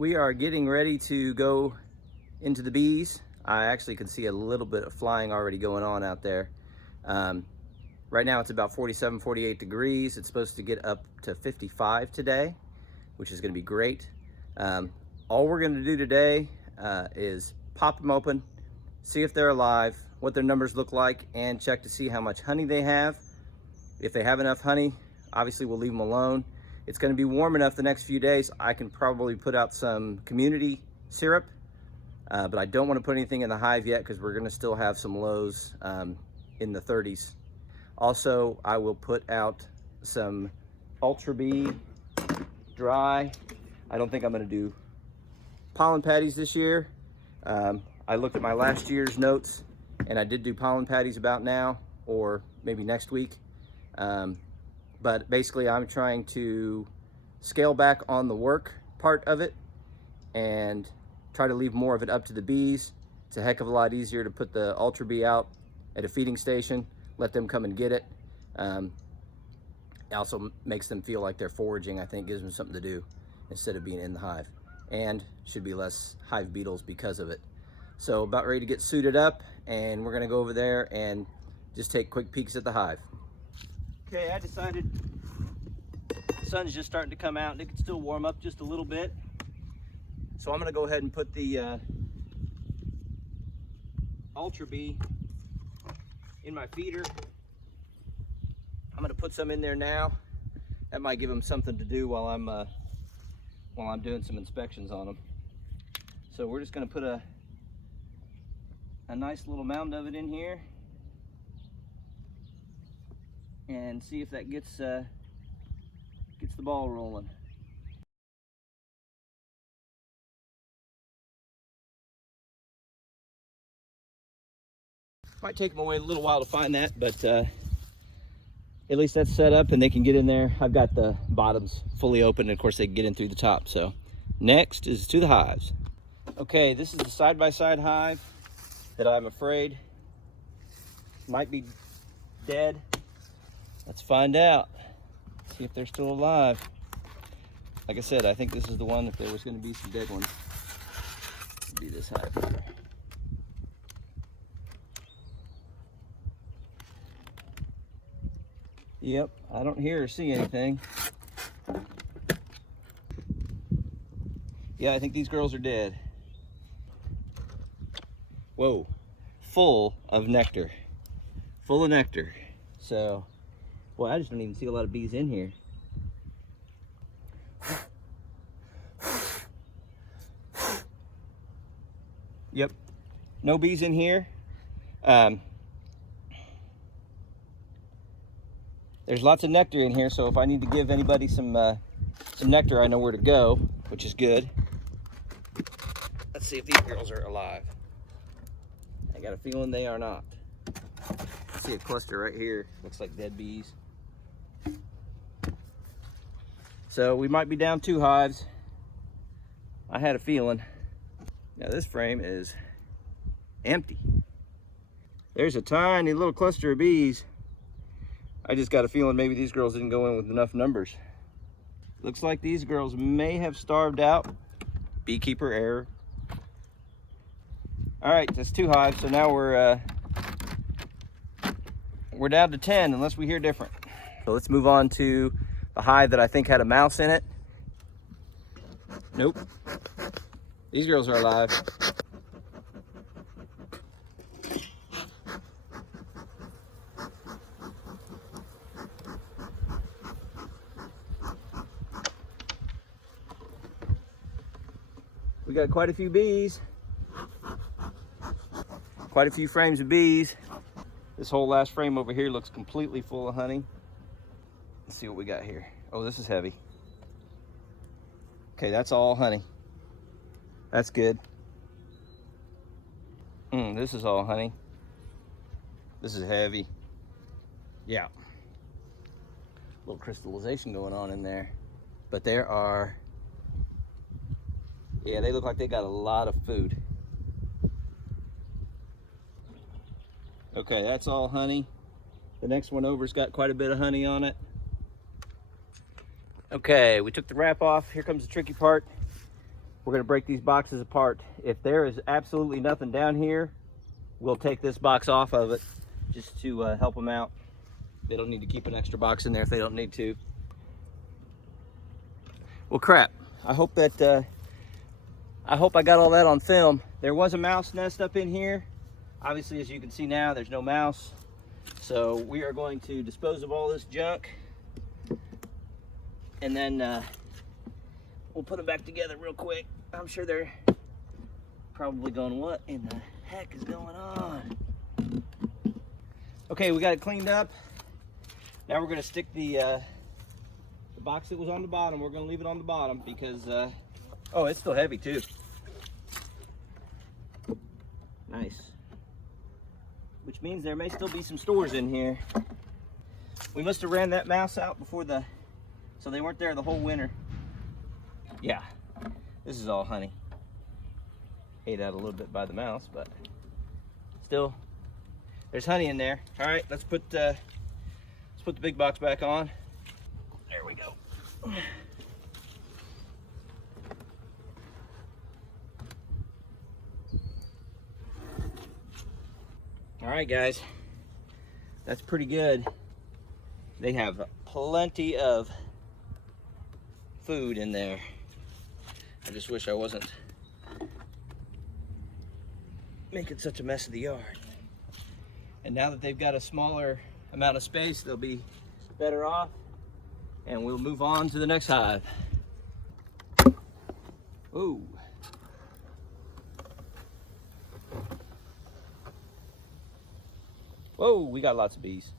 We are getting ready to go into the bees. I actually can see a little bit of flying already going on out there. Right now it's about 47, 48 degrees. It's supposed to get up to 55 today, which is gonna be great. All we're gonna do today is pop them open, see if they're alive, what their numbers look like, and check to see how much honey they have. If they have enough honey, obviously we'll leave them alone. It's gonna be warm enough the next few days. I can probably put out some community syrup, but I don't wanna put anything in the hive yet because we're gonna still have some lows in the 30s. Also, I will put out some Ultra Bee dry. I don't think I'm gonna do pollen patties this year. I looked at my last year's notes and I did do pollen patties about now or maybe next week. But basically I'm trying to scale back on the work part of it and try to leave more of it up to the bees. It's a heck of a lot easier to put the Ultra Bee out at a feeding station, let them come and get it. It also makes them feel like they're foraging. I think gives them something to do instead of being in the hive, and should be less hive beetles because of it. So about ready to get suited up, and we're gonna go over there and just take quick peeks at the hive. Okay, I decided the sun's just starting to come out and it can still warm up just a little bit. So I'm gonna go ahead and put the Ultra Bee in my feeder. I'm gonna put some in there now. That might give them something to do while I'm doing some inspections on them. So we're just gonna put a nice little mound of it in here and see if that gets the ball rolling. Might take them a little while to find that, but at least that's set up and they can get in there. I've got the bottoms fully open, and of course they can get in through the top. So next is to the hives. Okay, this is the side-by-side hive that I'm afraid might be dead. Let's find out. See if they're still alive. Like I said, I think this is the one. If there was going to be some dead ones, it'd be this hive here. Yep, I don't hear or see anything. Yeah, I think these girls are dead. Whoa, full of nectar. Full of nectar. So, boy, I just don't even see a lot of bees in here. Yep, no bees in here. There's lots of nectar in here, so if I need to give anybody some nectar, I know where to go, which is good. Let's see if these girls are alive. I got a feeling they are not. I see a cluster right here. Looks like dead bees. So we might be down 2 hives. I had a feeling. Now this frame is empty. There's a tiny little cluster of bees. I just got a feeling maybe these girls didn't go in with enough numbers. Looks like these girls may have starved out. Beekeeper error. All right, that's 2 hives, so now we're down to 10 unless we hear different. So let's move on to the hive that I think had a mouse in it. Nope. These girls are alive. We got quite a few bees. Quite a few frames of bees. This whole last frame over here looks completely full of honey. Let's see what we got here. Oh, this is heavy. Okay, that's all honey. That's good. This is all honey. This is heavy. Yeah. A little crystallization going on in there. But there are, yeah, they look like they got a lot of food. Okay, that's all honey. The next one over's got quite a bit of honey on it. Okay, we took the wrap off. Here comes the tricky part. We're going to break these boxes apart. If there is absolutely nothing down here, we'll take this box off of it just to help them out. They don't need to keep an extra box in there if they don't need to. Well, crap. I hope I got all that on film. There was a mouse nest up in here. Obviously, as you can see now, there's no mouse. So we are going to dispose of all this junk, and then we'll put them back together real quick. I'm sure they're probably going, what in the heck is going on? Okay, we got it cleaned up. Now we're going to stick the box that was on the bottom. We're going to leave it on the bottom because, oh, it's still heavy too. Nice. Which means there may still be some stores in here. We must have ran that mouse out before so they weren't there the whole winter. Yeah, this is all honey. Ate out a little bit by the mouse, but still, there's honey in there. All right, let's put the big box back on. There we go. All right, guys, that's pretty good. They have plenty of food in there. I just wish I wasn't making such a mess of the yard. And now that they've got a smaller amount of space, they'll be better off, and we'll move on to the next hive. Ooh. Whoa, we got lots of bees.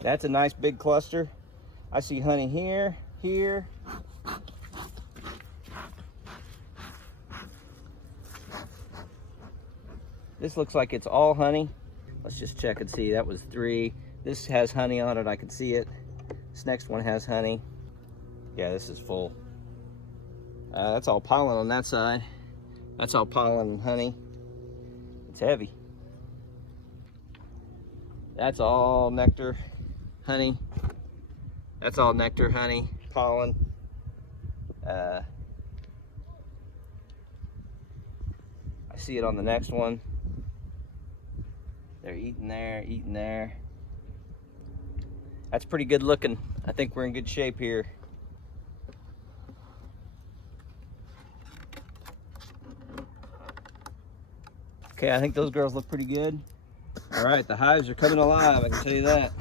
That's a nice big cluster. I see honey here, here. This looks like it's all honey. Let's just check and see. That was 3. This has honey on it, I can see it. This next one has honey. Yeah, this is full. That's all pollen on that side. That's all pollen and honey. It's heavy. That's all nectar, honey. That's all nectar, honey, pollen. I see it on the next one. They're eating there, eating there. That's pretty good looking. I think we're in good shape here. Okay, I think those girls look pretty good. All right, the hives are coming alive, I can tell you that.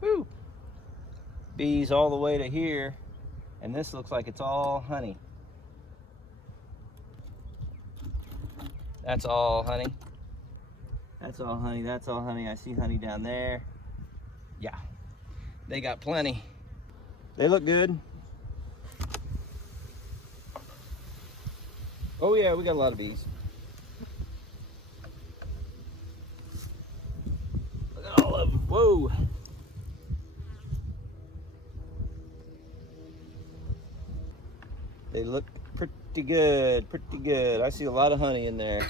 Woo! Bees all the way to here, and this looks like it's all honey. That's all honey. That's all honey, that's all honey. I see honey down there. Yeah. They got plenty. They look good. Oh yeah, we got a lot of bees. Look at all of them. Whoa. They look pretty good, pretty good. I see a lot of honey in there.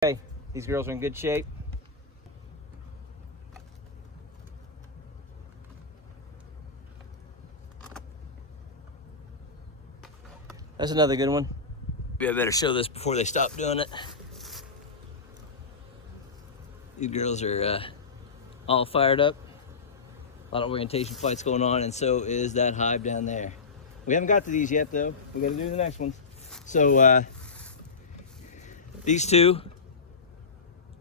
Okay, these girls are in good shape. That's another good one. Maybe I better show this before they stop doing it. These girls are all fired up. A lot of orientation flights going on, and so is that hive down there. We haven't got to these yet, though. We got to do the next ones. So these two,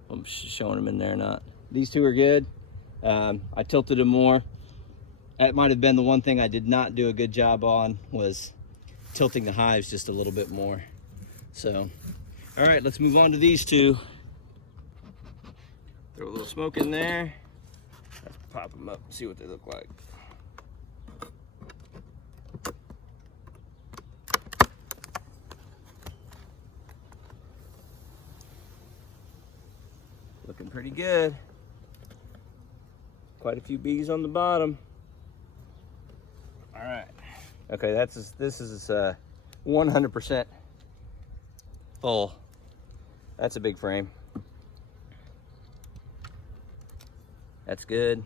I'm showing them in there or not. These two are good. I tilted them more. That might have been the one thing I did not do a good job on, was tilting the hives just a little bit more. So, all right, let's move on to these two. Throw a little smoke in there. Let's pop them up and see what they look like. Looking pretty good. Quite a few bees on the bottom. All right. Okay, this is 100% full. That's a big frame. That's good.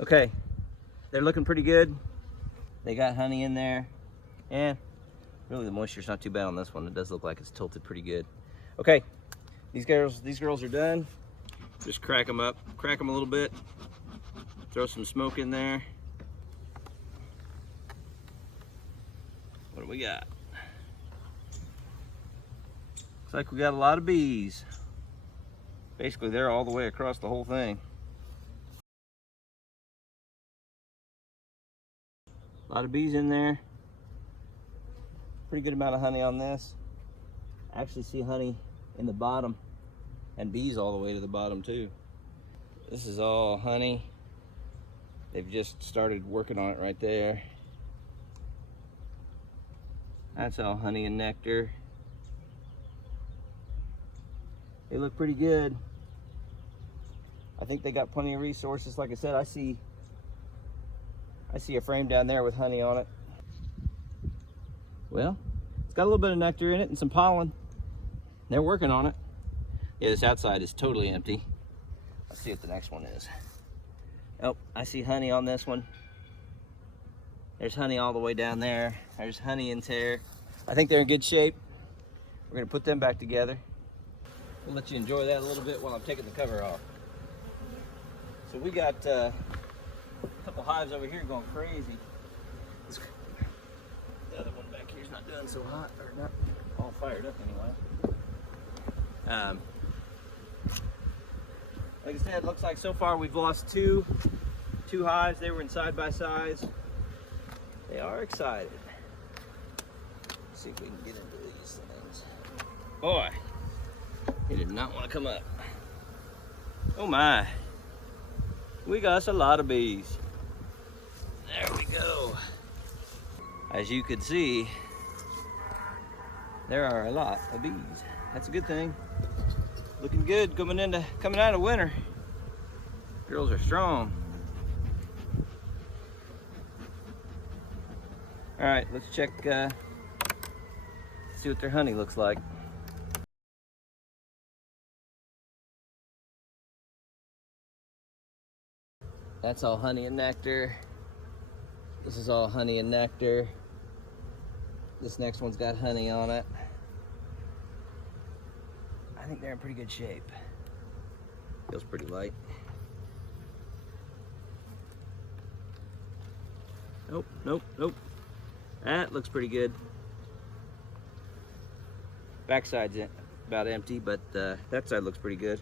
Okay, they're looking pretty good. They got honey in there, and really the moisture's not too bad on this one. It does look like it's tilted pretty good. Okay, these girls are done. Just crack them up, crack them a little bit. Throw some smoke in there. What do we got? Looks like we got a lot of bees. Basically, they're all the way across the whole thing. A lot of bees in there. Pretty good amount of honey on this. I actually see honey in the bottom and bees all the way to the bottom too. This is all honey. They've just started working on it right there. That's all honey and nectar. They look pretty good. I think they got plenty of resources. Like I said, I see a frame down there with honey on it. Well, it's got a little bit of nectar in it and some pollen. They're working on it. Yeah, this outside is totally empty. Let's see what the next one is. Oh, I see honey on this one. There's honey all the way down there. There's honey in there. I think they're in good shape. We're gonna put them back together. We'll let you enjoy that a little bit while I'm taking the cover off. So we got a couple hives over here going crazy. The other one back here is not doing so hot, or not all fired up anyway. Like I said, it looks like so far we've lost two hives. They were in side by sides. They are excited. Let's see if we can get into these things. Boy, he did not want to come up. Oh my. We got us a lot of bees. There we go. As you can see, there are a lot of bees. That's a good thing. Looking good coming out of winter. Girls are strong. All right, let's check, see what their honey looks like. That's all honey and nectar. This is all honey and nectar. This next one's got honey on it. I think they're in pretty good shape. Feels pretty light. Nope, nope, nope. That looks pretty good. Backside's about empty, but that side looks pretty good.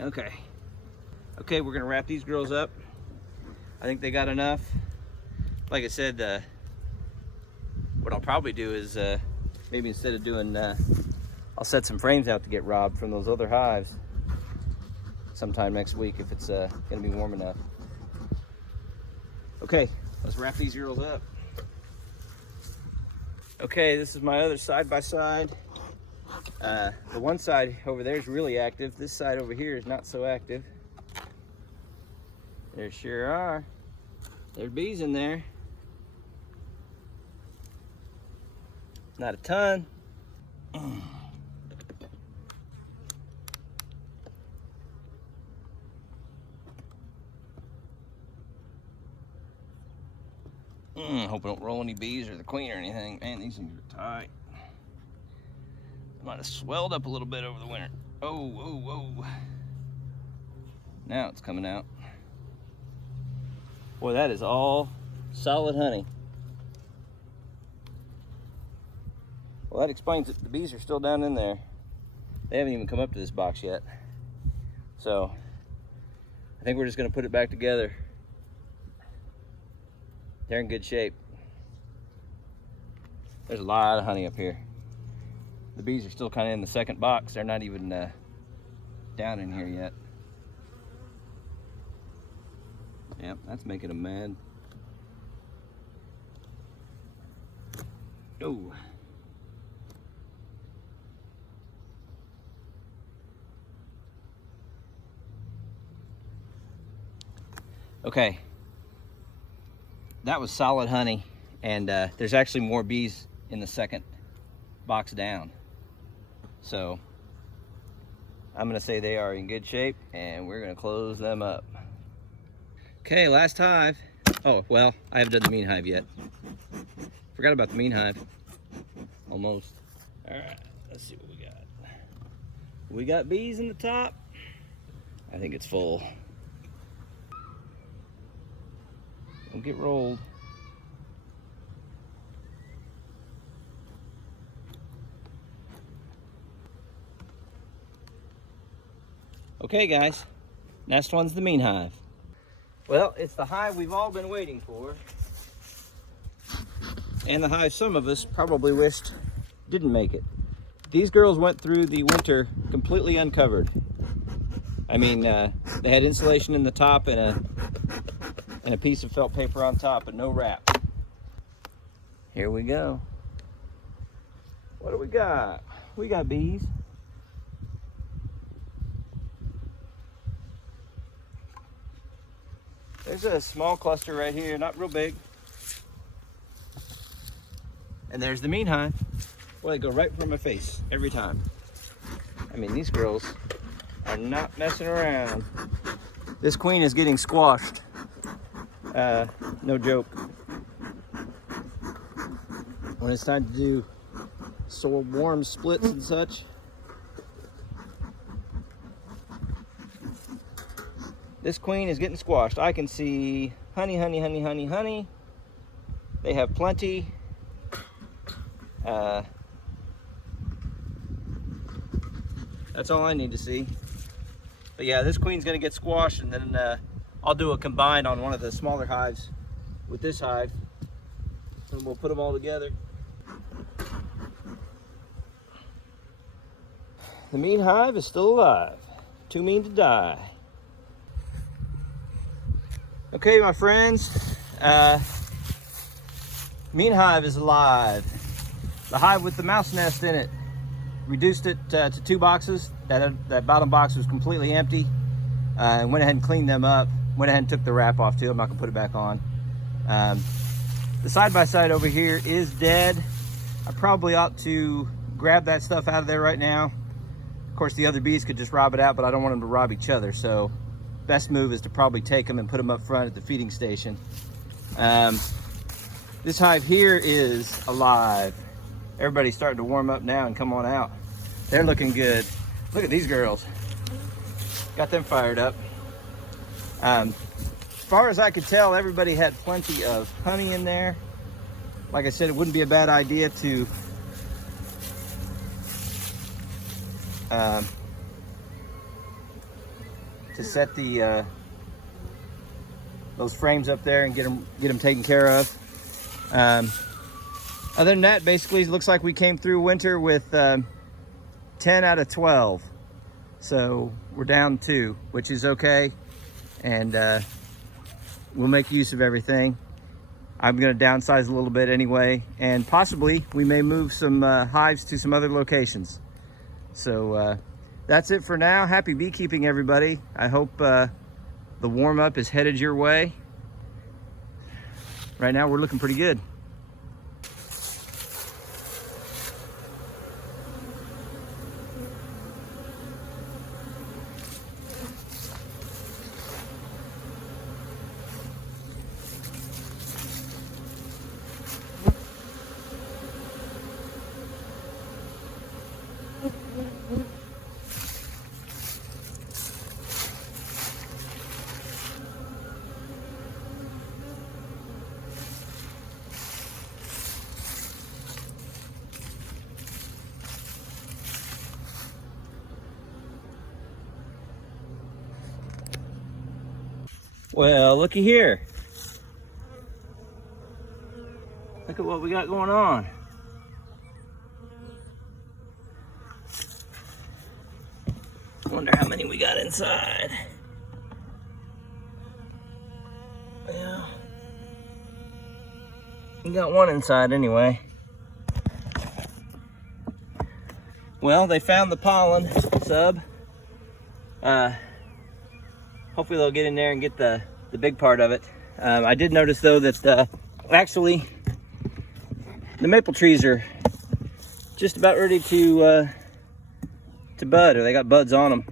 Okay. Okay, we're gonna wrap these girls up. I think they got enough. Like I said, what I'll probably do is maybe instead of doing, I'll set some frames out to get robbed from those other hives sometime next week if it's gonna be warm enough. Okay, let's wrap these girls up. Okay, this is my other side by side. The one side over there is really active. This side over here is not so active. There sure are. There's bees in there. Not a ton. Hope I don't roll any bees or the queen or anything. Man, these things are tight. Might have swelled up a little bit over the winter. Oh, whoa, whoa. Now it's coming out. Boy, that is all solid honey. Well, that explains it. The bees are still down in there. They haven't even come up to this box yet. So, I think we're just gonna put it back together. They're in good shape. There's a lot of honey up here. The bees are still kind of in the second box. They're not even down in here yet. Yep, that's making them mad. Oh. Okay, that was solid honey, and there's actually more bees in the second box down. So I'm gonna say they are in good shape, and we're gonna close them up. Okay, last hive. Oh, well, I haven't done the mean hive yet. Forgot about the mean hive. Almost. All right, let's see what we got. We got bees in the top. I think it's full. Don't get rolled. Okay, guys, next one's the mean hive. Well, it's the hive we've all been waiting for, and the hive some of us probably wished didn't make it. These girls went through the winter completely uncovered. I mean, they had insulation in the top and a piece of felt paper on top, but no wrap. Here we go. What do we got? We got bees. There's a small cluster right here, not real big. And there's the mean hive. Well, they go right for my face every time. I mean, these girls are not messing around. This queen is getting squashed. No joke. When it's time to do soil warm splits and such, this queen is getting squashed. I can see honey, honey, honey, honey, honey. They have plenty. That's all I need to see. But yeah, this queen's gonna get squashed, and then I'll do a combine on one of the smaller hives with this hive, and we'll put them all together. The mean hive is still alive. Too mean to die. Okay, my friends, mean hive is alive. The hive with the mouse nest in it, reduced it to 2 boxes. That bottom box was completely empty. And went ahead and cleaned them up. Went ahead and took the wrap off too. I'm not gonna put it back on. The side-by-side over here is dead. I probably ought to grab that stuff out of there right now. Of course, the other bees could just rob it out, but I don't want them to rob each other. So best move is to probably take them and put them up front at the feeding station. This hive here is alive. Everybody's starting to warm up now and come on out. They're looking good. Look at these girls. Got them fired up. As far as I could tell, everybody had plenty of honey in there. Like I said, it wouldn't be a bad idea to set the those frames up there and get them taken care of. Other than that, basically, it looks like we came through winter with 10 out of 12. So we're down 2, which is okay. And we'll make use of everything. I'm gonna downsize a little bit anyway. And possibly we may move some hives to some other locations. So that's it for now. Happy beekeeping, everybody. I hope the warm up is headed your way. Right now, we're looking pretty good. Well, looky here. Look at what we got going on. Wonder how many we got inside. Well, we got one inside anyway. Well, they found the pollen sub. Hopefully they'll get in there and get the the big part of it. I did notice though that actually the maple trees are just about ready to bud, or they got buds on them.